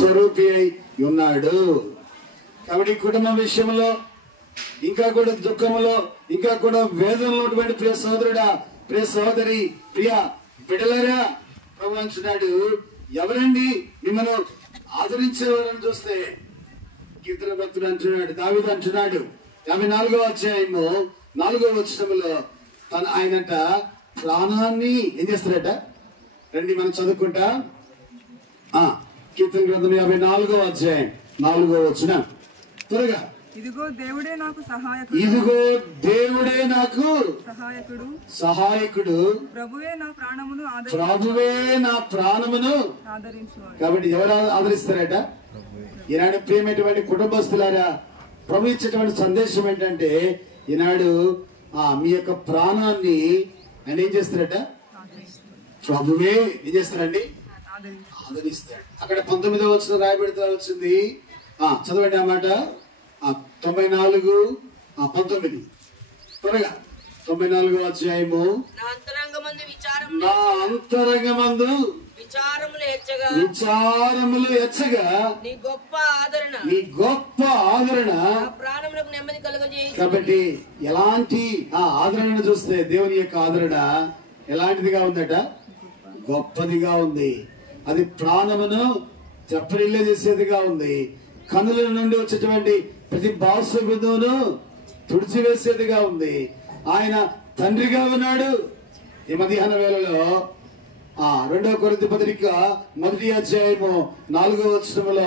స్వరూపి అయి ఉన్నాడు. కాబట్టి కుటుంబం విషయంలో ఇంకా కూడా దుఃఖంలో ఇంకా కూడా వేదనలో ఉన్నటువంటి ప్రియ సోదరుడా, ప్రియ సోదరి, ప్రియ బిడ్డలారా, ప్రభు అంటున్నాడు, ఎవరండి మిమ్మల్ని ఆదరించేవారని చూస్తే కీర్తన భక్తుడు అంటున్నాడు, దావీదు అంటున్నాడు 54వ అధ్యాయము 4వ వచనంలో ఆయనంట ప్రాణాన్ని ఏం చేస్తారట. రండి మనం చదువుకుంటా. కీర్తన గ్రంథం 54వ అధ్యాయం 4వ వచనం త్వరగా. ఇదిగో దేవుడే నాకు సహాయకుడు, ఇదిగో దేవుడే నాకు సహాయకుడు, ప్రభువే నా ప్రాణమును ఆదరించువాడు. కాబట్టి ఎవరు ఆదరిస్తారట? ఈనాడు ప్రియమైనటువంటి కుటుంబస్తులారా, ప్రభు ఇచ్చేటువంటి సందేశం ఏంటంటే, ఈనాడు మీ యొక్క ప్రాణాన్ని ఆయన ఏం చేస్తారట? ప్రభువే ఏం చేస్తారండి? ఆదరిస్తాడు. అక్కడ 19వ వచనం రాయబెడతా వచ్చింది, చదవండి ఆ మాట. 94:19 త్వరగా. 94వ అధ్యాయము. నా అంతరంగమందు విచారములు హెచ్చగా నీ గొప్ప ఆదరణ ప్రాణములకు నెమ్మది కలుగజేయును. కాబట్టి ఎలాంటి ఆదరణను చూస్తే దేవుని యొక్క ఆదరణ ఎలాంటిదిగా ఉందట? గొప్పదిగా ఉంది. అది ప్రాణమును తెప్పరిల్లే చేసేదిగా ఉంది. కన్నుల నుండి వచ్చేటువంటి ప్రతి బాసు బిందువును తుడిచివేసేదిగా ఉంది. ఆయన తండ్రిగా ఉన్నాడు. ఈ మధ్యాహ్న వేళలో 2వ కొరింథీ పత్రిక 1వ అధ్యాయము 4వ వచనములో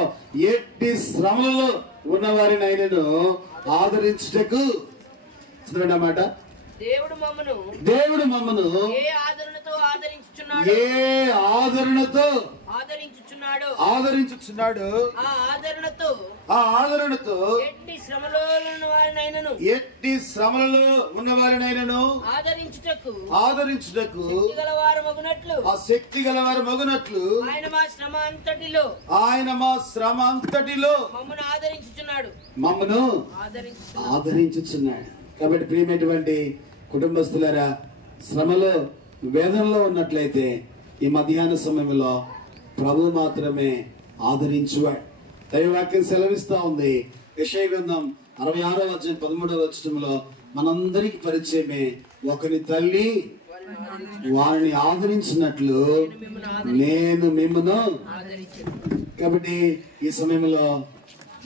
ఎట్టి శ్రమలలో ఉన్నవారిని ఆయనను ఆదరించుటకు అన్నమాట. దేవుడు మమ్మను ఏ ఆదరణతో ఆదరించుచున్నాడు. ఆ ఆదరణతో ఎట్టి శ్రమలలో ఉన్నవారినైనను ఆదరించుటకు ఆ శక్తి గలవారు మగునట్లు ఆయన మా శ్రమ అంతటిలో మమ్మను ఆదరించుచున్నాడు. కాబట్టి ప్రియమైనటువంటి కుటుంబస్తులారా, శ్రమలో వేదనలో ఉన్నట్లయితే ఈ మధ్యాహ్న సమయంలో ప్రభు మాత్రమే ఆదరించువాడు. దైవవాక్యం సెలవిస్తా ఉంది. యెషయా గ్రంథం 66వ అధ్యాయం 13వ వచనంలో మనందరికి పరిచయమే, ఒకని తల్లి వారిని ఆదరించినట్లు నేను మిమ్మను. కాబట్టి ఈ సమయంలో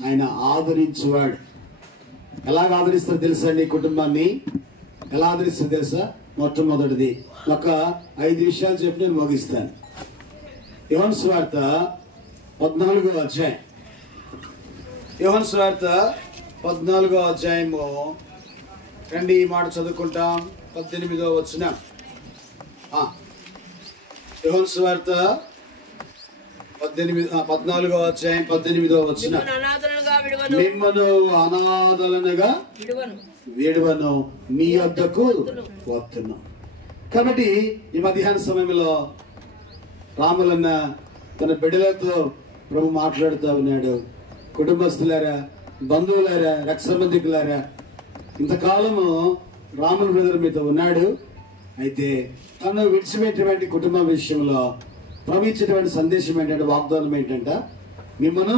ఆయన ఆదరించువాడు. ఎలాగ ఆదరిస్తారో తెలుసా అండి? కుటుంబాన్ని ఎలా ఆదరిస్తారో తెలుసా? మొట్టమొదటిది ఒక 5 విషయాలు చెప్పి నేను ముగిస్తాను. యోహాను సువార్త 14వ అధ్యాయం. యోహాను సువార్త 14వ అధ్యాయము రండి ఈ మాట చదువుకుంటాం. 18వ వచనం. యోహాను సువార్త 14వ అధ్యాయం 18వ వచనం. మిమ్మను అనాథలనుగా విడువను, మీ వద్దకు వస్తున్నా. కాబట్టి ఈ మధ్యాహ్న సమయంలో రాములన్న తన బిడ్డలతో ప్రభు మాట్లాడుతూ ఉన్నాడు. కుటుంబస్తులారా, బంధువులారా, రక్త సంబంధికులారా, ఇంతకాలము రాముల బ్రదర్ మీతో ఉన్నాడు. అయితే తను విడిచిపెట్టినటువంటి కుటుంబం విషయంలో ప్రభు ఇచ్చేటువంటి సందేశం ఏంటంటే, వాగ్దానం ఏంటంట, మిమ్మను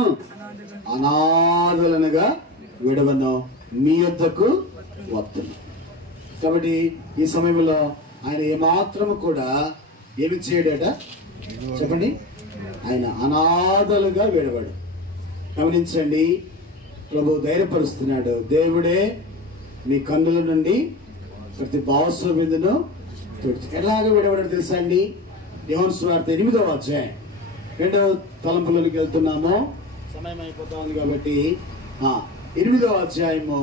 అనాథలనుగా విడవను, మీ వద్దకు వస్తున్నా. కాబట్టి ఈ సమయంలో ఆయన ఏమాత్రము కూడా ఏమి చేయడట? చెప్పండి. ఆయన అనాథలుగా విడవడు. గమనించండి, ప్రభు ధైర్యపరుస్తున్నాడు. దేవుడే మీ కన్నుల నుండి ప్రతి భావస్వ బిందును ఎలాగ విడవడో తెలుసా అండి? యోహాను సువార్త 8వ అధ్యాయం 2వ తలంపులోకి వెళ్తున్నాము. సమయం అయిపోతా ఉంది కాబట్టి 8వ అధ్యాయము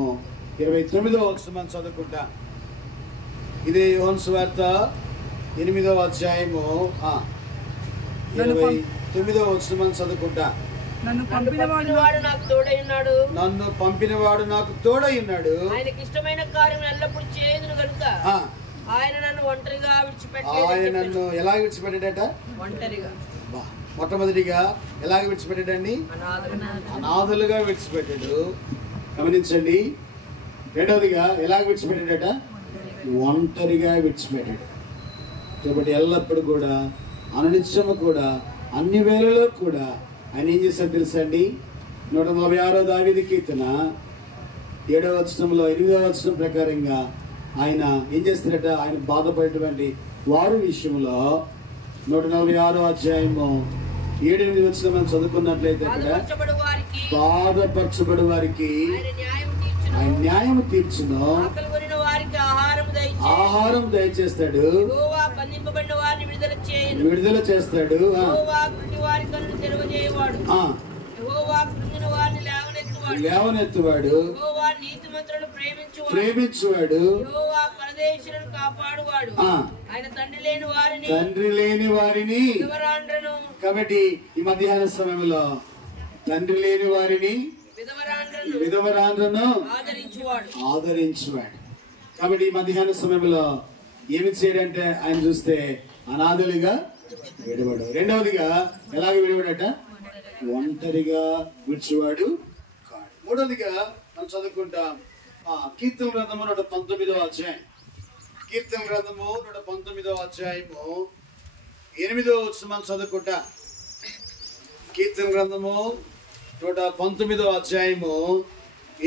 29వ వచనం చదువుకుంటా. ఇదే యోహాను సువార్త 8వ అధ్యాయము 29వ వచనం చదువుకుంటా. నన్ను పంపినవాడు నాకు తోడై ఉన్నాడు. ఆయనకి ఇష్టమైన కార్యం ఎల్లప్పుడూ చేయదును గనుక ఆయన నన్ను ఒంటరిగా విడిచిపెట్టాడు. ఆయన నన్ను ఎలా విడిచిపెట్టాడట? ఒంటరిగా. మొట్టమొదటిగా ఎలాగ విడిచిపెట్టాడండి? అనాథలుగా విడిచిపెట్టాడు. గమనించండి. రెండవదిగా ఎలాగ విడిచిపెట్టాడట? ఒంటరిగా విడిచిపెట్టాడు. కాబట్టి ఎల్లప్పుడు కూడా, అనునిత్యము కూడా, అన్ని వేళలో కూడా ఆయన ఏం చేశారు తెలుసా అండి? 146 దావీదు కీర్తన 7వ వచనంలో 8వ వచనం ప్రకారంగా ఆయన ఏం చేస్తారట? ఆయన బాధపడేటువంటి వారి విషయంలో 146 అధ్యాయము 7-8 వచనం మనం చదువుకున్నట్లయితే అక్కడ బాధపరచబడి వారికి ఆయన న్యాయం తీర్చును, ఆహారం దయచేస్తాడు, విడుదల చేస్తాడు, లేవనెత్తువాడు, ప్రేమించువాడు, తండ్రి లేని వారిని. కాబట్టి ఈ మధ్యాహ్న సమయంలో తండ్రి లేని వారిని, విధవరాండ్రను ఆదరించువాడు. కాబట్టి ఈ మధ్యాహ్న సమయంలో ఏమి చేయడంటే ఆయన చూస్తే అనాథలుగా విడవడు. రెండవదిగా ఎలాగ విడవడట? ఒంటరిగా విడిచేవాడు కాడు. మూడవదిగా మనం చదువుకుంటాం కీర్తన గ్రంథము 119వ అధ్యాయం. కీర్తన గ్రంథము 119వ అధ్యాయము 8వ వచనం మనం చదువుకుంటా. కీర్తన గ్రంథము 119వ అధ్యాయము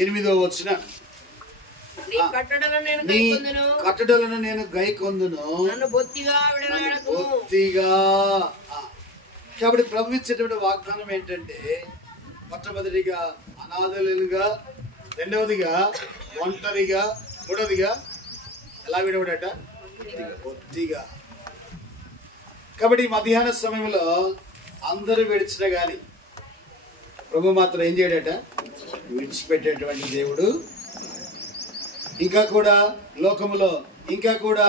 8వ వచనం. నీ కట్టడలను నేను గైకొందును, బొత్తిగా. కాబట్టి ప్రభు ఇచ్చేటువంటి వాగ్దానం ఏంటంటే, మొట్టమొదటిగా అనాథలుగా, రెండవదిగా ఒంటరిగా, మూడవదిగా ఎలా విడవడట? బొత్తిగా. కాబట్టి మధ్యాహ్న సమయంలో అందరూ విడిచిన గాని ప్రభు మాత్రం ఏం చేయడట? విడిచిపెట్టేటువంటి దేవుడు. ఇంకా కూడా లోకములో, ఇంకా కూడా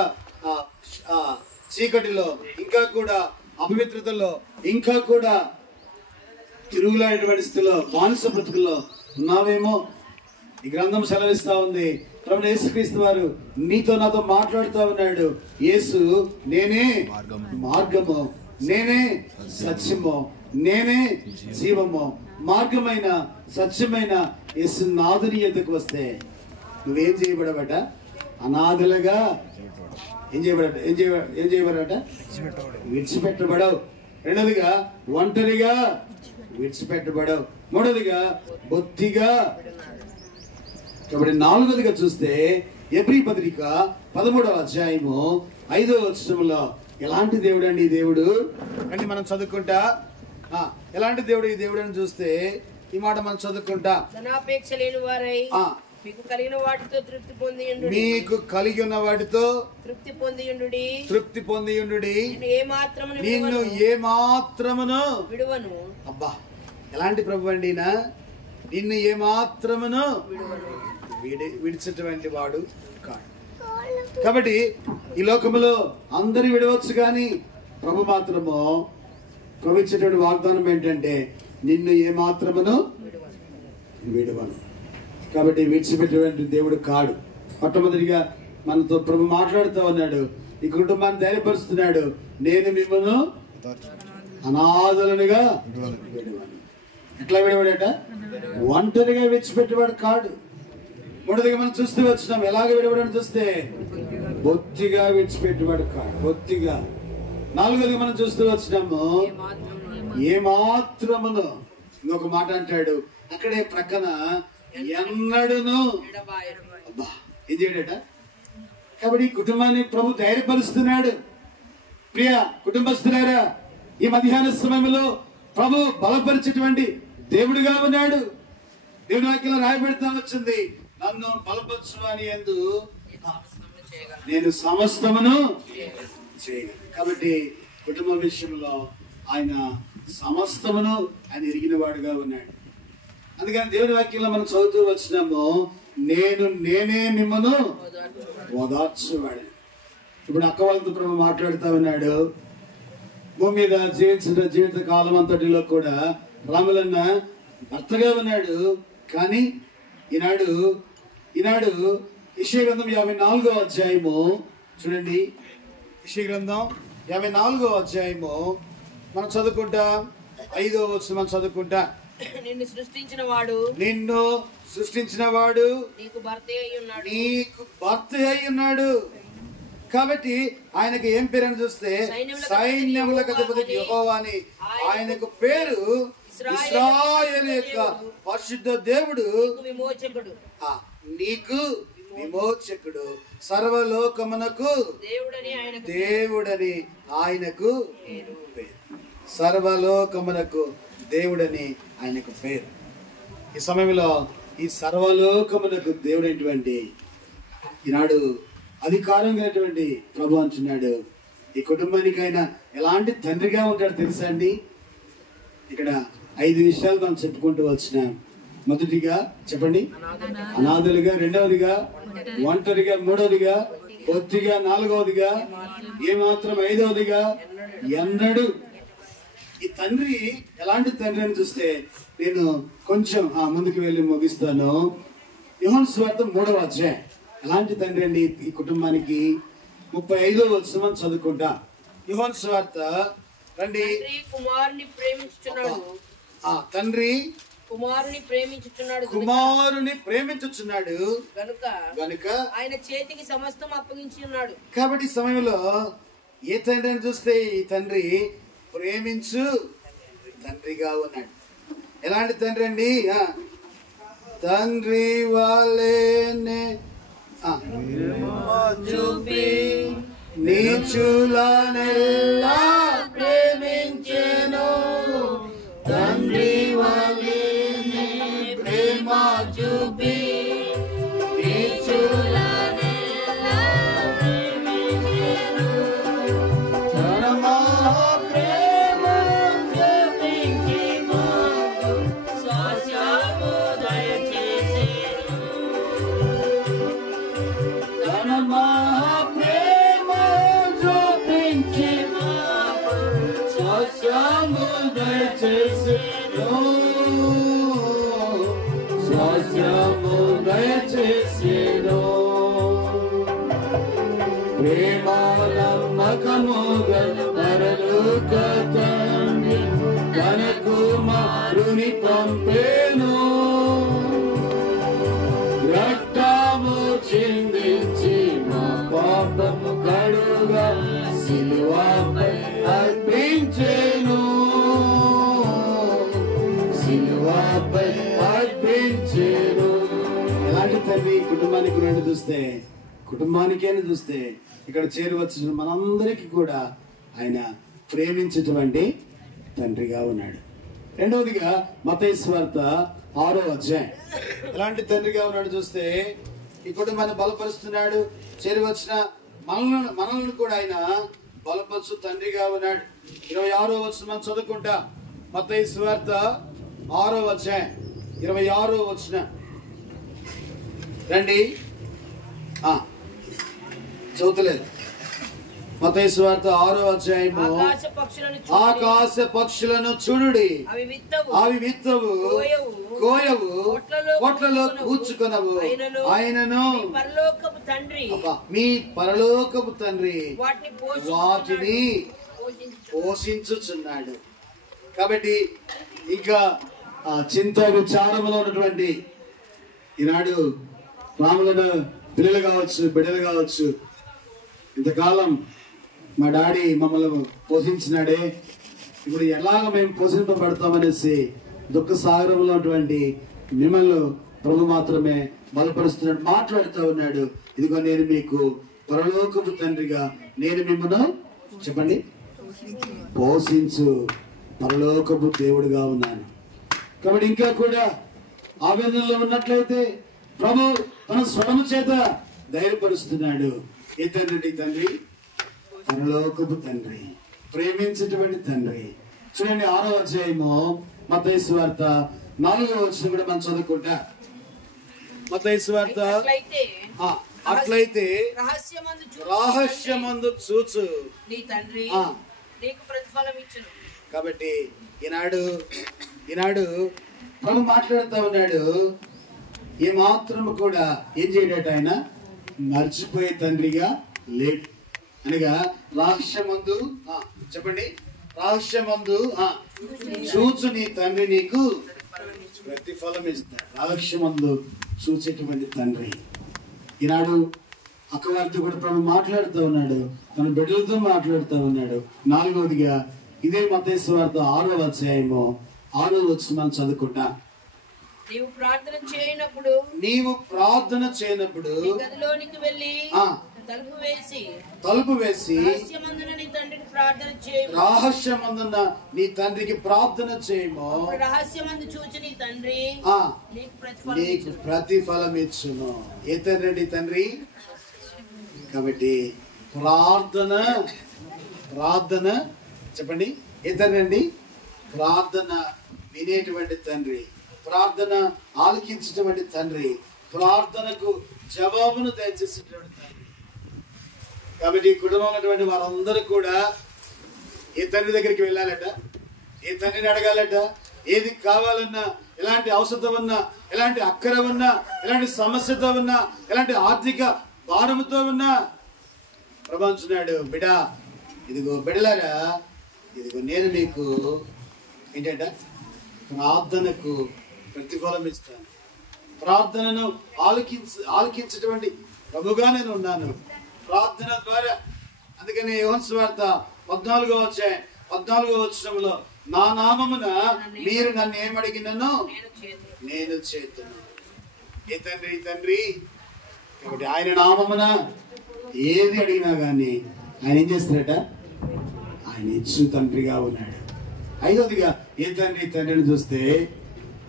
చీకటిలో, ఇంకా కూడా అపవిత్రతలో, ఇంకా కూడా తిరుగులాడేటువంటి స్థితిలో, మానస బ్రతుకుల్లో ఉన్నావేమో. ఈ గ్రంథం సెలవిస్తా ఉంది, ప్రభువైన యేసుక్రీస్తు వారు నీతో నాతో మాట్లాడుతూ ఉన్నాడు. యేసు నేనే మార్గము, నేనే సత్యము, నేనే జీవము. మార్గమైన సత్యమైన యేసు నాదుని యొద్దకు వస్తే నువ్వేం చేయబడబట? అనాథలుగా ఏం చేయబడట? విడిచిపెట్టబడవు. రెండోదిగా ఒంటరిగా విడిచిపెట్టబడవు. మూడోదిగా బొత్తిగా. కాబట్టి నాలుగోదిగా చూస్తే ఎబ్రీ పత్రిక 13వ అధ్యాయము 5వ వచనంలో ఎలాంటి దేవుడు అండి ఈ దేవుడు అని మనం చదువుకుంటా. ఎలాంటి దేవుడు ఈ దేవుడు అని చూస్తే ఈ మాట మనం చదువుకుంటా. ధనాపేక్ష లేని వారై మీకు కలిగిన వాటితో తృప్తి పొందియుండుడి, మీకు కలిగిన వాటితో తృప్తి పొందియుండుడి, నిన్ను ఏ మాత్రమును విడువను. అబ్బా, ఎలాంటి ప్రభు అండి! నిన్ను ఏ మాత్రమును విడిచేటువంటి వాడు కాడు. కాబట్టి ఈ లోకములో అందరూ విడవచ్చు, కానీ ప్రభు మాత్రము ప్రభు ఇచ్చేటువంటి వాగ్దానం ఏంటంటే నిన్ను ఏ మాత్రమును విడవను. కాబట్టి విడిచిపెట్టేటువంటి దేవుడు కాడు. మొట్టమొదటిగా మనతో ప్రభు మాట్లాడుతూ ఉన్నాడు, ఈ కుటుంబాన్ని ధైర్యపరుస్తున్నాడు. నేను మిమ్మల్ని అనాథలుగా విడవను. ఎట్లా విడవడట? ఒంటరిగా విడిచిపెట్టేవాడు కాడు. మూడోదిగా మనం చూస్తూ వచ్చినాం, ఎలాగ విడవడని చూస్తే బొత్తిగా విడిచిపెట్టేవాడు కాడు, బొత్తిగా. నాలుగోదిగా మనం చూస్తూ వచ్చినాము, ఏ మాత్రమును. ఇంకొక మాట అంటాడు అక్కడే ప్రక్కన, ఎన్నడును. అబ్బా, ఏం చేయడట? కాబట్టి ఈ కుటుంబాన్ని ప్రభు ధైర్యపరుస్తున్నాడు. ప్రియ కుటుంబస్తులారా, ఈ మధ్యాహ్న సమయంలో ప్రభు బలపరిచేటువంటి దేవుడిగా ఉన్నాడు. దేవుని వాక్యంలో రాయబెడతా వచ్చింది, నన్ను బలపరచు అని యందు నేను సమస్తమును చేయగలను. కాబట్టి కుటుంబ విషయంలో ఆయన సమస్తమును ఆయన ఎరిగిన వాడుగా ఉన్నాడు. అందుకని దేవుని వాక్యంలో మనం చదువుతూ వచ్చినాము, నేనే మిమ్మను ఓదార్చువాడు. ఇప్పుడు అక్క వాళ్ళతో ప్రభు మాట్లాడుతూ ఉన్నాడు, భూమి మీద జీవించిన జీవిత కాలం అంతటిలో కూడా రాములన్న భర్తగా ఉన్నాడు. కానీ ఈనాడు యెషయా గ్రంథం 54వ అధ్యాయము చూడండి. యెషయా గ్రంథం 54వ అధ్యాయము మనం చదువుకుంటా. 5వ వచనం మనం చదువుకుంటా. నిన్ను సృష్టించిన వాడు నీకు భర్త అయి ఉన్నాడు. కాబట్టి ఆయనకు ఏం పేరు అని చూస్తే సైన్యములకు అధిపతి యెహోవా అని ఆయనకు పేరు ఇశ్రాయేలు యొక్క పరిశుద్ధ దేవుడు విమోచకుడు, నీకు విమోచకుడు, సర్వలోకమునకు దేవుడని ఆయనకు పేరు. సర్వలోకమునకు దేవుడని ఆయనకు పేరు. ఈ సమయంలో ఈ సర్వలోకమునకు దేవుడైనటువంటి ఈనాడు అధికారం కలిగినటువంటి ప్రభు అంటున్నాడు, ఈ కుటుంబానికైనా ఎలాంటి తండ్రిగా ఉంటాడు తెలుసా అండి? ఇక్కడ 5 విషయాలు మనం చెప్పుకుంటూ వచ్చినాం. మొదటిగా చెప్పండి, అనాథలుగా. రెండవదిగా ఒంటరిగా. మూడవదిగా కొద్దిగా. నాలుగవదిగా ఏమాత్రం. ఐదవదిగా ఎన్నడు. ఈ తండ్రి ఎలాంటి తండ్రి అని చూస్తే నేను కొంచెం ముందుకు వెళ్ళి ముగిస్తాను. యోహాను సువార్త 3వ అధ్యాయం. ఎలాంటి తండ్రి అండి ఈ కుటుంబానికి? 35వ వచనం చదువుకుంటా. యోహాను సువార్త రండి. కుమారుని ప్రేమించుచున్నాడు, తండ్రి కుమారుని ప్రేమించుచున్నాడు గనుక ఆయన చేతికి సమస్తం అప్పగించి ఉన్నాడు. కాబట్టి ఈ సమయంలో ఏ తండ్రి అని చూస్తే ఈ తండ్రి ప్రేమించు తండ్రిగా ఉన్నాడు. ఎలాంటి తండ్రి అండి? తండ్రి వాళ్ళేనే చూపి నీచులనెల్లా ప్రేమించెను. తండ్రి వాళ్ళేనే ప్రేమ చూపి నీచులనెల్లా ప్రేమించెను. తన మహాప్రేమ చూపించి మాకు స్వాస్యము దయచేసెను. తన మహాప్రేమ చూపించి మాకు స్వాస్యము దయచేసెను. స్వాస్యము దయచేసెను. ప్రేమ నమ్మకముగా పరలోక తండ్రి తన కుమారుని పంపేను. రక్తము చిందించి మా పాపము కడుగా సిలువపై అర్పించెను. సిలువపై అర్పించెను. ఎలాంటి తండ్రి కుటుంబానికి రెండు చూస్తే, కుటుంబానికైనా చూస్తే ఇక్కడ చేరువచ్చిన మనందరికీ కూడా ఆయన ప్రేమించేటువంటి తండ్రిగా ఉన్నాడు. రెండవదిగా మత్తయి సువార్త 6వ అధ్యాయం. ఎలాంటి తండ్రిగా ఉన్నాడు చూస్తే ఈ కుటుంబాన్ని బలపరుస్తున్నాడు. చేరువచ్చిన మనల్ని కూడా ఆయన బలపరుచు తండ్రిగా ఉన్నాడు. 26వ వచనం చదువుకుంటా. మత్తయి సువార్త 6వ అధ్యాయం 26వ వచనం రండి. చదువుతలేదు. మత్తయి సువార్త 6వ అధ్యాయము. ఆకాశ పక్షులను చూడుడి, అవి విత్తవు కోయవు, కొట్లలో కూర్చుకొనవు, ఆయనను మీ పరలోకపు తండ్రి వాటిని పోషించుచున్నాడు. కాబట్టి ఇంకా చింత విచారములో ఉన్నటువంటి ఈనాడు రాములను పిల్లలు కావచ్చు, బిడ్డలు కావచ్చు, ఇంతకాలం మా డాడీ మమ్మల్ని పోషించినాడే, ఇప్పుడు ఎలాగ మేము పోషింపబడతామనేసి దుఃఖ సాగరంలో ఉన్నటువంటి మిమ్మల్ని ప్రభు మాత్రమే బలపరుస్తున్నాడు, మాట్లాడుతూ ఉన్నాడు. ఇదిగో నేను మీకు పరలోకపు తండ్రిగా నేను మిమ్మల్ని చెప్పండి పోషించు పరలోకపు దేవుడిగా ఉన్నాను. కాబట్టి ఇంకా కూడా ఆవేదనలో ఉన్నట్లయితే ప్రభు తన స్వరము చేత ధైర్యపరుస్తున్నాడు. ఏ తండ్రి? తండ్రి పరలోకపు తండ్రి, ప్రేమించేటువంటి తండ్రి. చూడండి 6వ అధ్యాయము మత్తయి సువార్త 4వ వచనం కూడా మనం చదువుకుంటా. మత్తయి సువార్త అట్లయితే రహస్యమందు చూచు నీ తండ్రి నీకు ప్రతిఫలం ఇచ్చును. కాబట్టి ఈనాడు ప్రభు మాట్లాడుతూ ఉన్నాడు. ఏ మాత్రం కూడా ఏం చేయడట ఆయన మర్చిపోయే తండ్రిగా లేడు. అనగా రహస్యమందు చెప్పండి, రహస్యమందు చూచు నీ తండ్రి నీకు ప్రతిఫలం ఇస్తాడు. రహస్యమందు చూచేటువంటి తండ్రి. ఈనాడు అక్కవారితో కూడా ప్రభు మాట్లాడుతూ ఉన్నాడు, తన బిడ్డలతో మాట్లాడుతూ ఉన్నాడు. 4వదిగా ఇదే మత్తయి సువార్త 6వ అధ్యాయము 6వ వచనం మనం చదువుకుంటా. నీవు ప్రార్థన చేయనప్పుడు గదిలోనికి వెళ్ళి తలుపు వేసి రహస్యమందున నీ తండ్రికి ప్రార్థన చేయము. రహస్యమందు చూచి నీ తండ్రి నీకు ప్రతిఫలం ఇచ్చును. ఏ తండ్రి? తండ్రి. కాబట్టి ప్రార్థన చెప్పండి. ఏ తండ్రి అండి? ప్రార్థన వినేటువంటి తండ్రి, ప్రార్థన ఆలకించేటువంటి తండ్రి, ప్రార్థనకు జవాబును దయచేసేటువంటి తండ్రి. కాబట్టి ఈ కుటుంబం ఉన్నటువంటి వారందరూ కూడా ఏ తండ్రి దగ్గరికి వెళ్ళాలట, ఏ తండ్రిని అడగాలట. ఏది కావాలన్నా, ఎలాంటి అవసరం ఉన్నా, ఎలాంటి అక్కర ఉన్నా, ఎలాంటి సమస్యతో ఉన్నా, ఎలాంటి ఆర్థిక భారముతో ఉన్నా ప్రభావించున్నాడు. బిడా, ఇదిగో బిడలారా, ఇదిగో నేను మీకు ఏంటంట ప్రార్థనకు ప్రతిఫలం ఇస్తాను. ప్రార్థనను ఆలకించేటువంటి ప్రభుగా నేను ఉన్నాను. ప్రార్థన ద్వారా. అందుకని యోహాను సువార్త 14వ వచనంలో నా నామమున మీరు నన్ను ఏమడిగినను నేను చేతును. ఏ తండ్రి? కాబట్టి ఆయన నామమున ఏది అడిగినా కానీ ఆయన ఏం చేస్తారట? ఆయన ఇచ్చు తండ్రిగా ఉన్నాడు. 5వదిగా ఏ తండ్రిని చూస్తే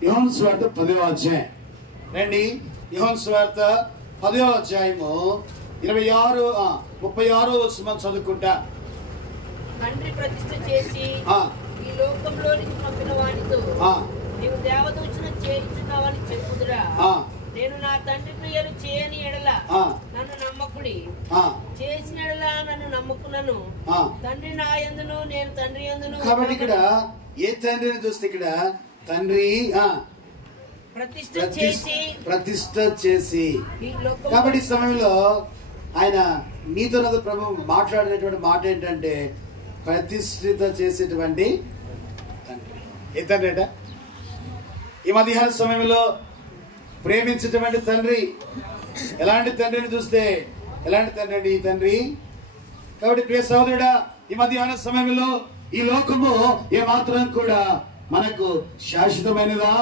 యోహాను సువార్త 10వ అధ్యాయం రండి. యోహాను సువార్త 10వ అధ్యాయము 36వ వచనం చదువుకుంటా. తండ్రి ప్రతిష్ఠ చేసి ఈ లోకంలోనికి పంపిన వానితో నీవు దేవదూషణ చేయించున్నావని చెప్పుదురా. నేను నా తండ్రి క్రియలు చేయని ఎడల నన్ను నమ్మకుడి, చేసిన ఎడల నన్ను నమ్ముకున్నాను. తండ్రి నా యందును నేను తండ్రి యందును. కాబట్టి ఇక్కడ ఏ తండ్రిని చూస్తే ఇక్కడ తండ్రి ప్రతిష్ఠ చేసి. కాబట్టి ఈ సమయంలో ఆయన నీతో ప్రభు మాట్లాడినటువంటి మాట ఏంటంటే ప్రతిష్ఠిత చేసేటువంటి తండ్రి. ఏ తండ్రి అట? ఈ మధ్యాహ్న సమయంలో ప్రేమించేటువంటి తండ్రి. ఎలాంటి తండ్రిని చూస్తే ఎలాంటి తండ్రి అండి ఈ తండ్రి? కాబట్టి ప్రియ సహోదరుడా, ఈ మధ్యాహ్న సమయంలో ఈ లోకము ఏమాత్రం కూడా మనకు శాశ్వతమైనదా?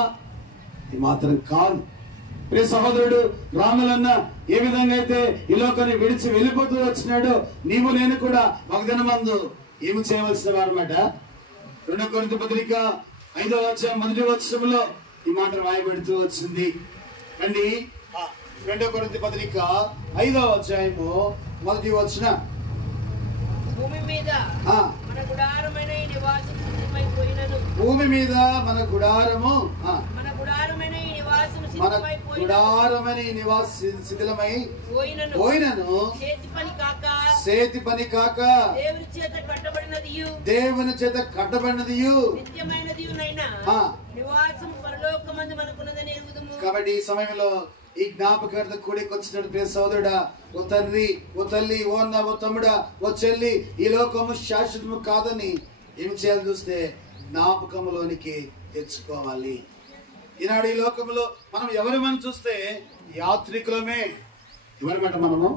ఏమాత్రం కాదు. ప్రియ సహోదరుడు, రాములన్న ఏ విధంగా అయితే ఈ లోకాన్ని విడిచి వెళ్ళిపోతూ వచ్చినాడో నీవు నేను కూడా ఒక దినమందు ఏమి చేయవలసిన వారన్నమాట. 2 కొరింథీ పత్రిక 5వ అధ్యాయం 1వ వచనంలో ఈ మాట రాయబడుతూ వచ్చింది. అండి 2 కొరింథీ పత్రిక 5వ అధ్యాయము 1వ వచనం. భూమి మీద మన గుడారమైన ఈ నివాసం శిథిలమై పోయినను చేతి పని కాక దేవుని చేత కట్టబడినదియు నివాసం పరలోకమందు మనకున్నదని ఎరుగుదుము. కాబట్టి ఈ సమయంలో ఈ జ్ఞాపకార్థ కూడికి వచ్చినట్టు ప్రియ సోదరుడా, ఓ తండ్రి, ఓ తల్లి, ఓ అన్న, ఓ తమ్ముడా, ఓ చెల్లి, ఈ లోకము శాశ్వతము కాదని ఏం చేయాలి చూస్తే జ్ఞాపకములోనికి తెచ్చుకోవాలి. ఈనాడు ఈ లోకములో మనం ఎవరేమని చూస్తే యాత్రికులమే. ఎవరమాట? మనము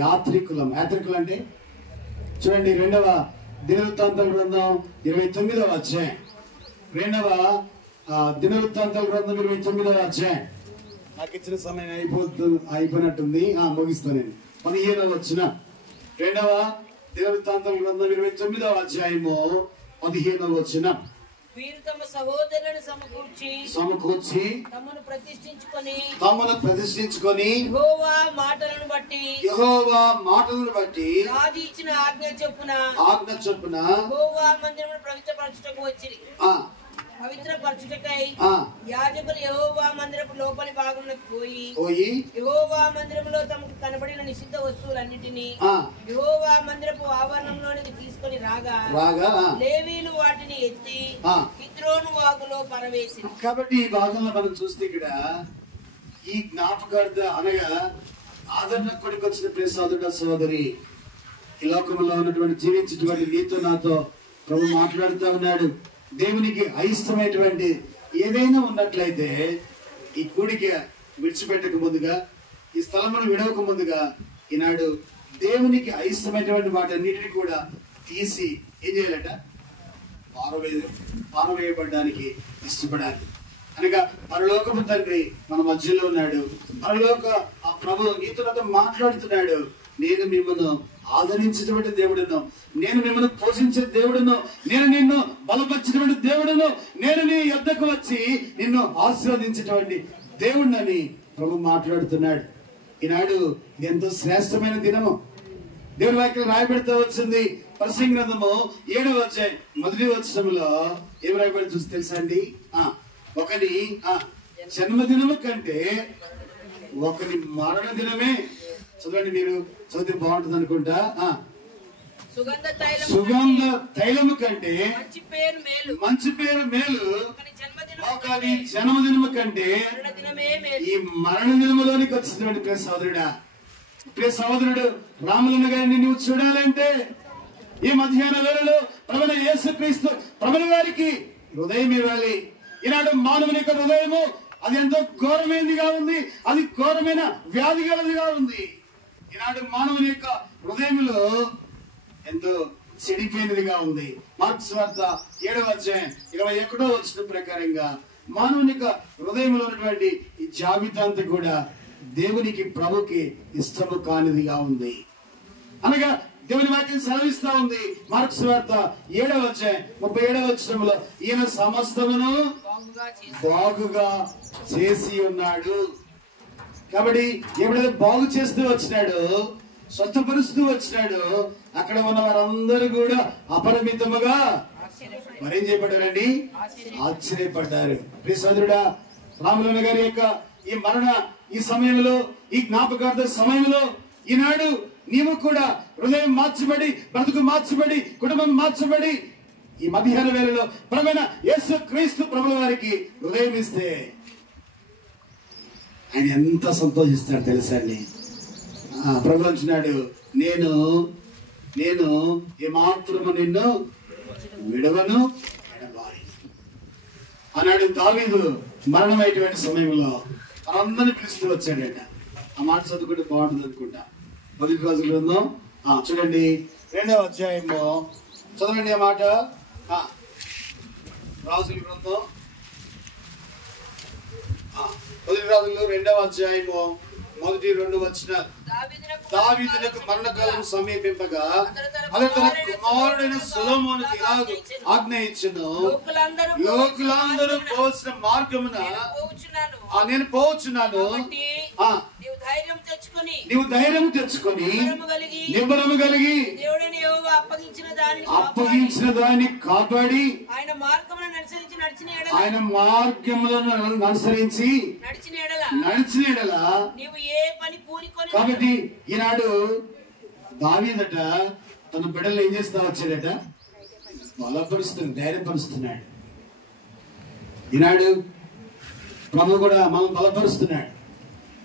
యాత్రికులం. యాత్రికులు అంటే చూడండి, 2వ దినవృత్తాంతాల గ్రంథం 29వ అధ్యాయం. 2వ దినవృత్తాంతాల గ్రంథం 29వ అధ్యాయం. నాకు ఇచ్చిన సమయం అయిపోయినట్టుంది, ముగిస్తాను నేను. 15వ వచనం. 2వ దినవృత్తాంతాల గ్రంథం 29వ అధ్యాయము 15వ వచనం. వీరు తమ సహోదరులను సమకూర్చి తమను ప్రతిష్ఠించుకొని యెహోవా మాటలను బట్టి రాజు ఇచ్చిన ఆజ్ఞ చొప్పున యెహోవా మందిరమును పవిత్రపరచుటకు వచ్చిరి. పవిత్రపరచుటకై యాజకులు యెహోవా మందిరపు లోపలి భాగంలోకి పోయి యెహోవా మందిరములో తమకు కనబడిన నిషిద్ధ వస్తువులన్నిటినీ యెహోవా మందిరపు ఆవరణంలోనికి తీసుకొని రాగా లేవీలు వాటిని ఎత్తి కిద్రోను వాగులో పరవేసి. కాబట్టి ఈ భాగంలో మనం చూస్తే ఇక్కడ ఈ జ్ఞాపకార్థ అనగా ఆదరణ కొడుకు వచ్చిన ప్రియ సోదరుడు సోదరి, ఈ లోకంలో ఉన్నటువంటి జీవించేటువంటి నీతో నాతో ప్రభు మాట్లాడుతూ ఉన్నాడు. దేవునికి అయిష్టమైనటువంటి ఏదైనా ఉన్నట్లయితే ఈ కూడిక విడిచిపెట్టక ముందుగా, ఈ స్థలమును విడవక ముందుగా ఈనాడు దేవునికి అయిష్టమైనటువంటి వాటన్నిటిని కూడా తీసి ఏం చేయాలట? పారవేయబడ్డానికి ఇష్టపడాలి. అనగా పరలోకపు తండ్రి మన మధ్యలో ఉన్నాడు. పరలోక ఆ ప్రభు నీతో మాట్లాడుతున్నాడు. నేను మిమ్మల్ని ఆదరించేటువంటి దేవుడును, నేను మిమ్మల్ని పోషించే దేవుడును, నేను నిన్ను బలపరిచేటువంటి దేవుడును, నేను నీ యొద్దకు వచ్చి నిన్ను ఆశీర్వదించేటువంటి దేవుడినని ప్రభు మాట్లాడుతున్నాడు. ఈనాడు ఎంతో శ్రేష్టమైన దినము. దేవుని వాక్యం రాయబడితే వచ్చింది. ప్రసంగి గ్రంథము 7వ అధ్యాయం 1వ వచనంలో ఏం రాయబడి చూసి తెలుసా అండి? ఒకని జన్మదినము కంటే ఒకని మరణ దినమే, చదవండి మీరు, చదివితే బాగుంటుంది అనుకుంటా. సుగంధ తైలము కంటే మంచి పేరు మేలు ఒకని జన్మదినము కంటే ఈ మరణ దినములోనికి వచ్చినటువంటి ప్రియ సహోదరుడా, ప్రియ సహోదరుడు, రాములన్న గారిని నువ్వు చూడాలంటే ఈ మధ్యాహ్న వేళలో ప్రభువైన యేసుక్రీస్తు ప్రభుని వారికి హృదయం ఇవ్వాలి. ఈనాడు మానవుని యొక్క హృదయము అది ఎంతో ఘోరమైనదిగా ఉంది, అది ఘోరమైన వ్యాధి గలదిగా ఉంది. ఈనాడు మానవుని యొక్క హృదయంలో ఎంతో చెడిపోయినదిగా ఉంది. మార్క్స్ వార్త 7వ అధ్యాయం 21వ వచనం ప్రకారంగా మానవుని యొక్క హృదయంలో ఉన్నటువంటి ఈ జాబితా అంతా కూడా దేవునికి ప్రభుకి ఇష్టము కానిదిగా ఉంది. అనగా దేవుని వాక్యం సెలవిస్తా ఉంది. మార్క్స్ వార్త 7వ అధ్యాయం 37వ వచనంలో ఈయన సమస్తమును బాగుగా చేసి ఉన్నాడు. కాబట్టి ఎప్పుడైతే బాగు చేస్తూ వచ్చినాడో, స్వస్థపరుస్తూ వచ్చినాడో, అక్కడ ఉన్న వారందరూ కూడా అపరిమితముగా మరేం చేయబడ్డారండి? ఆశ్చర్యపడ్డారు. ప్రియ సోదరుడా, రాములన్న గారి యొక్క ఈ మరణ ఈ సమయంలో, ఈ జ్ఞాపకార్థ సమయంలో ఈనాడు నీవు కూడా హృదయం మార్చబడి, బ్రతుకు మార్చబడి, కుటుంబం మార్చబడి ఈ మధ్యాహ్న వేళలో ప్రభువైన యేసుక్రీస్తు ప్రభుల వారికి హృదయం ఇస్తే ఆయన ఎంత సంతోషిస్తాడు తెలుసా అండి? ప్రభు అంటున్నాడు, నేను ఏమాత్రము నిన్ను విడవను ఎడబాయి అన్నాడు. దావీదు మరణమైనటువంటి సమయంలో మనందరినీ పిలుస్తూ వచ్చాడట. ఆ మాట చదువుకుంటే బాగుంటుంది అనుకుంటా. 1 రాజుల గ్రంథం చూడండి 2వ అధ్యాయంలో చదవండి ఆ మాట. రాజుల గ్రంథం 1 రాజులు 2వ అధ్యాయము 1-2 వచనాలు. దావీదునకు మరణకాలం సమీపింపగా అతడు తన కుమారుడైన సొలొమోనుకు ఇలాగు ఆజ్ఞ ఇచ్చెను, లోకులందరూ పోవలసిన మార్గమున నేను పోవచ్చున్నాను. నీవు ధైర్యం తెచ్చుకొని నిబ్బరము కలిగి అప్పగించిన దాన్ని కాపాడి ఆయన మార్గములను అనుసరించి నడిచిన ఎడల. కాబట్టి ఈనాడు దావీదట తన బిడ్డలు ఏం చేస్తా వచ్చాడట? బలపరుస్తున్నాడు, ధైర్యపరుస్తున్నాడు. ఈనాడు ప్రభు కూడా మనం బలపరుస్తున్నాడు.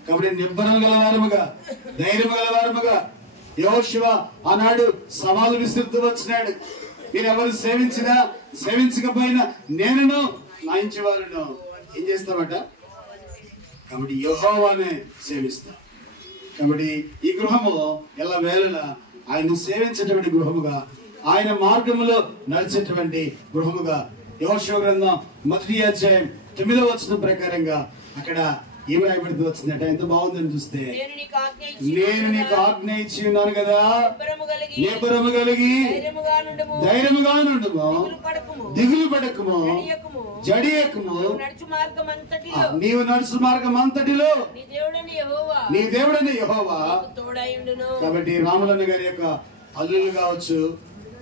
కాబట్టి నిబ్బరం గలవారముగా, ధైర్యం గలవారముగా యెహోషువ ఆనాడు సవాలు విసురుతూ వచ్చినాడు. మీరు ఎవరు సేవించినా సేవించకపోయినా నేనును నాయించేవారును ఏం చేస్తామట? కాబట్టి యెహోవానే సేవిస్తాం. కాబట్టి ఈ గృహము ఎలా వేళలా ఆయన సేవించేటువంటి గృహముగా, ఆయన మార్గములో నడిచేటువంటి గృహముగా యెహోషువ గ్రంథం 1వ అధ్యాయం 9వ వచనం ప్రకారంగా అక్కడ ఏమి రాయబడుతూ వచ్చిందట? ఎంత బాగుందని చూస్తే, నేను నీకు ఆజ్ఞ ఇచ్చి ఉన్నాను కదా, నిబ్బరము కలిగి ధైర్యముగా నుండుము, దిగులు పడకము, జడియకము, నీవు నడుచు మార్గం అంతటిలో నీ దేవుడని యెహోవా. కాబట్టి రాములన్న గారి యొక్క అల్లులు కావచ్చు,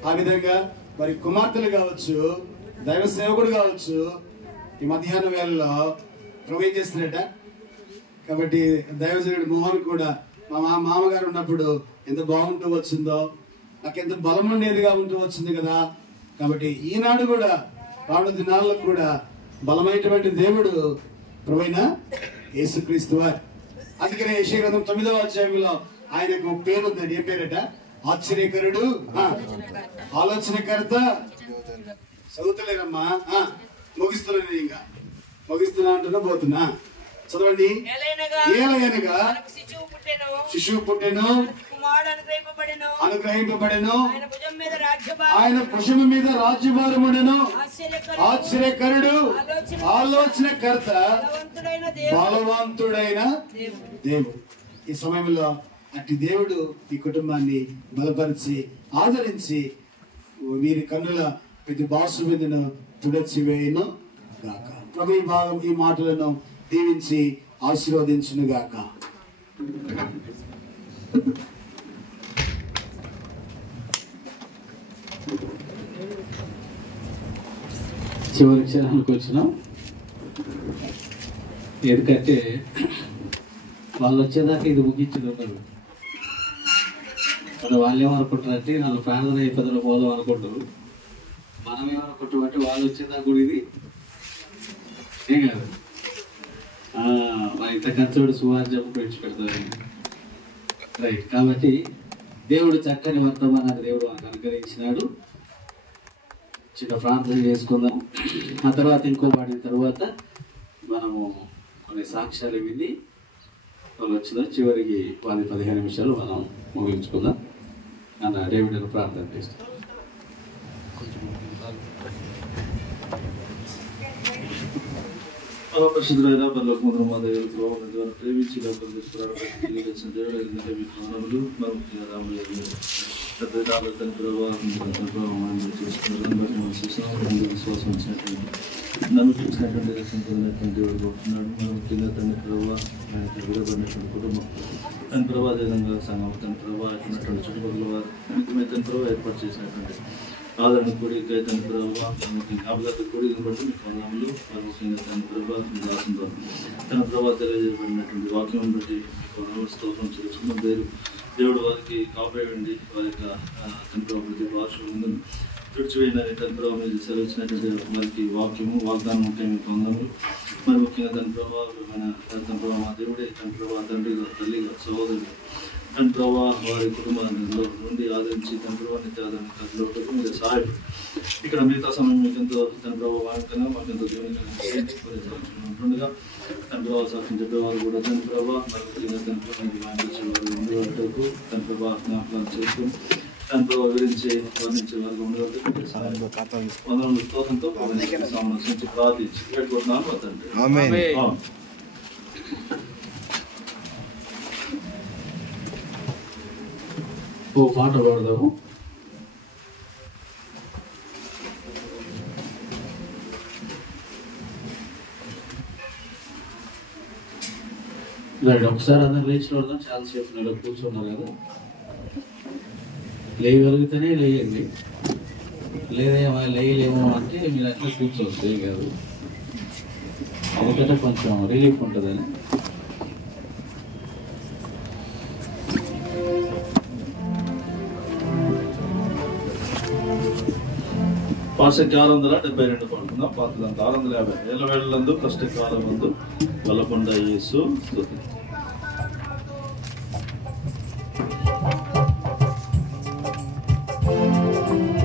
ఆ విధంగా మరి కుమార్తెలు కావచ్చు, దైవ సేవకుడు కావచ్చు, ఈ మధ్యాహ్న వేళలో ప్రభు ఏం చేస్తున్నారట? కాబట్టి దైవజనుడు మోహన్ కూడా మా మామగారు ఉన్నప్పుడు ఎంత బాగుంటూ వచ్చిందో, నాకెంత బలం ఉండేదిగా ఉంటూ వచ్చింది కదా. కాబట్టి ఈనాడు కూడా రానున్న దినాల్లో కూడా బలమైనటువంటి దేవుడు ప్రభువైన యేసుక్రీస్తు వారు. అందుకనే యెషయా గ్రంథం 9వ అధ్యాయంలో ఆయనకు పేరు ఉందండి. ఏ పేరట? ఆశ్చర్యకరుడు, ఆలోచనకర్త. చదువుతలేరమ్మా, ముగిస్తున్నాను, ఇంకా ముగిస్తున్నా అంటున్నా పోతున్నా. చదవండి. ఏలయనగా శిశువు పుట్టెను, అనుగ్రహింపబడెను. ఆయన భుజము మీద రాజ్యభారముండెను. ఆశ్చర్యకరుడు, ఆలోచనకర్త, బలవంతుడైన దేవుడు. ఈ సమయంలో అట్టి దేవుడు ఈ కుటుంబాన్ని బలపరిచి ఆదరించి వీరి కన్నుల ప్రతి బాసు మీదను తుడచి వేయను గాక. ప్రభు ఈ మాటలను దీవించి ఆశీర్వదించును గాక. చివరి క్షణానికి వచ్చినాం. ఎందుకంటే వాళ్ళు వచ్చేదాకా ఇది ముగించింది ఉన్నారు. వాళ్ళు ఏమనుకుంటారంటే వాళ్ళు ప్రార్థన అయిపోతున్న పోదాం అనుకుంటారు. మనం ఏమనుకుంటామంటే వాళ్ళు వచ్చేదాకా కూడా ఇది ఏం కాదు. ఇంత ఖర్చుడు సువార్త చెప్పు పెడతారు. రైట్. కాబట్టి దేవుడు చక్కని వర్తమానాన్ని దేవుడు మనకు అనుగ్రహించినాడు. చిన్న ప్రార్థన చేసుకుందాం. ఆ తర్వాత ఇంకో పాడిన తర్వాత మనము కొన్ని సాక్ష్యాలు విని వాళ్ళు వచ్చిన చివరికి 10-15 నిమిషాలు మనం ముగించుకుందాం. అన్న దేవుడిని ప్రార్థన చేస్తాం. పరిశుద్ధులైన పరలోకమందున మా దేవుని ద్వారా ప్రేమించి దేవుడు విశ్వాసం వచ్చినటువంటి నమ్మకించినటువంటి రక్షణ పొందినటువంటి దేవుడు కోరుతున్నాడు. ముఖ్యంగా తండ్రి ప్రభావ ఆయన విడబడినటువంటి కుటుంబం తన ప్రభావ విధంగా సంఘం తన ప్రభావ ఉన్నటువంటి చుట్టుపక్కల వారు తన ప్రభావ ఏర్పాటు చేసినటువంటి ఆదరణ కోరిక తన ప్రభావ జ్ఞాపకత కోరికను బట్టి మీ కొందములు ముఖ్యంగా తన ప్రభావ దాసంతో తన ప్రభావ తెలియజేయబడినటువంటి వాక్యం బట్టి కొందరు స్తోత్రం చేసుకున్న దేవుడు వారికి కాపాడండి. వారి యొక్క తన ప్రభావ ప్రతి భాష ముందు తుడిచివేయడానికి తన ప్రభావ మీద సెలవుచ్చినటువంటి వారికి వాక్యము వాగ్దానం ఉంటాయి మీ కొందములు. మరి ముఖ్యంగా తన ప్రభావమైన తన ప్రభావ మా దేవుడే తన ప్రభావ తండ్రిగా తల్లిగా సహోదరుడు తన ప్రభావ వారి కుటుంబాలలో నుండి ఆదరించి తన ప్రభావ నిత్య ఆదరణ కథలోకి మీద సహాయం ఇక్కడ మిగతా సమయం మీకు ఎంతో తన ప్రభావ వాడకంగా మాకు ఎంతో ఉంటుండగా తన ప్రభావ సాక్షి చెప్పేవారు కూడా తన ప్రభావ మరి తన ప్రభావానికి ఉండేటకు తన ప్రభావ జ్ఞాపకాలు చేసుకుని తన ప్రభావ వివరించి వర్ణించే వారికి ఉండేటకు వందల స్తోత్రంతో సంబంధించి ప్రార్థించి పెట్టుకుంటున్నాను తండ్రి. ఓ పాట పాడదాము. ఒకసారి అందరు లేచి వాడదాం. చాలాసేపు నెల కూర్చున్నారు కదా. లేయగలిగితేనే లేయండి, లేదేమో లేయలేమో అంటే మీరు అట్లా కూర్చోవచ్చు. ఏం కాదు, ఎందుకంటే కొంచెం రిలీఫ్ ఉంటుందని. పాసకి 672 పడుతున్నాం. పాతదంతా 650. వేల వేళలందు కష్టకాలం ముందు వల్లకుండా యేసు స్తుతి.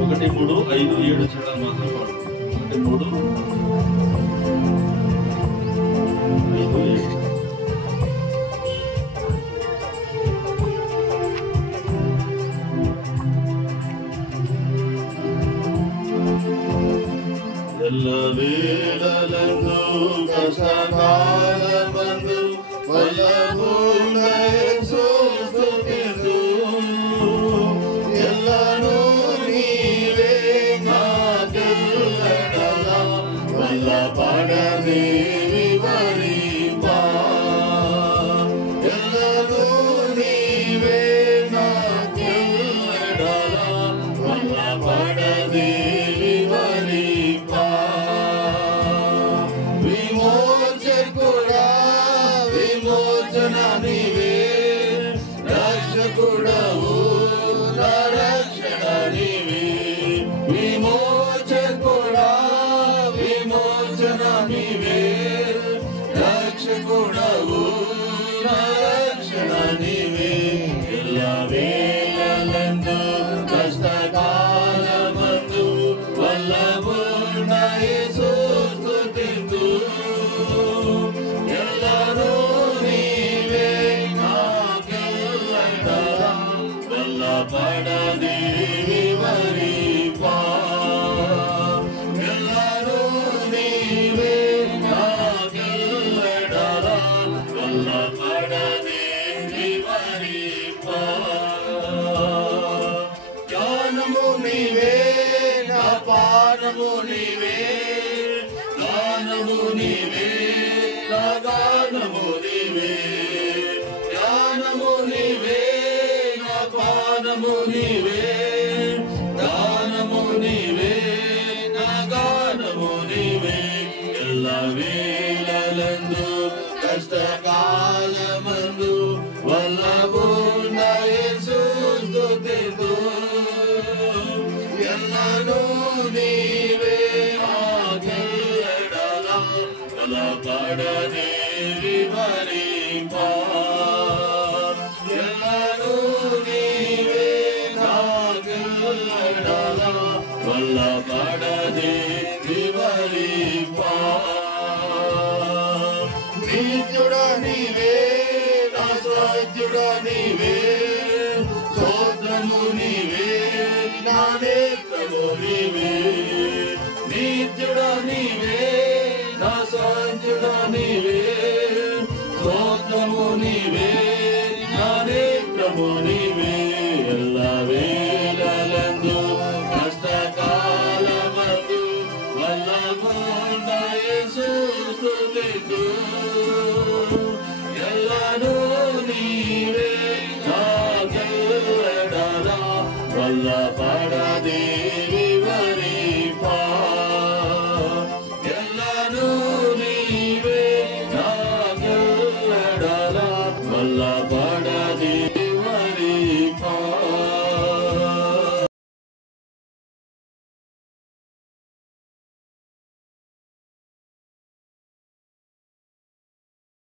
1, 3, 5, 7 చరణాలు మాత్రం పాడు. 1, 3, 5, 7. ಎಲ್ಲ ವೇಳಲಂದು ಕಷ್ಟಕಾಲವಂದು ಬಲವುಳ್ಳ యేసు స్తుతిందు. ಎಲ್ಲನೂ ನೀವೇ ನಾಗೆಲ್ಲಡಲ ಬಲಪಡದೆ ವಿವರಿಪ. ಎಲ್ಲನೂ ನೀವೇ ನಾಗೆಲ್ಲಡಲ ಬಲಪಡದೆ ధ్యానము నీవే నా గానము నీవే ధ్యానము నీవే నా పానము నీవే దానము నీవే నా గానము నీవే ఎల్ల వేళలందు కష్టకాలమందు వల్లభున్న యేసు స్తుతితు ఎల్లనూ నీవే ఆకెల్లెడల బలపడనే వివరింపా ఎల్లనూ నీవే ఆకెల్లెడల బలపడనే వివరింపా నిత్యుడా నీవే నా సత్యుడా నీవే స్తోత్రము నీవే నా నేత్రము నీవే నిత్యుడా నీవే నా సత్యుడా నీవే స్తోత్రము నీవే నా నేత్రము నీవే ఎల్ల వేళలందు కష్టకాలమందు వల్లభున్న యేసు స్తుతితు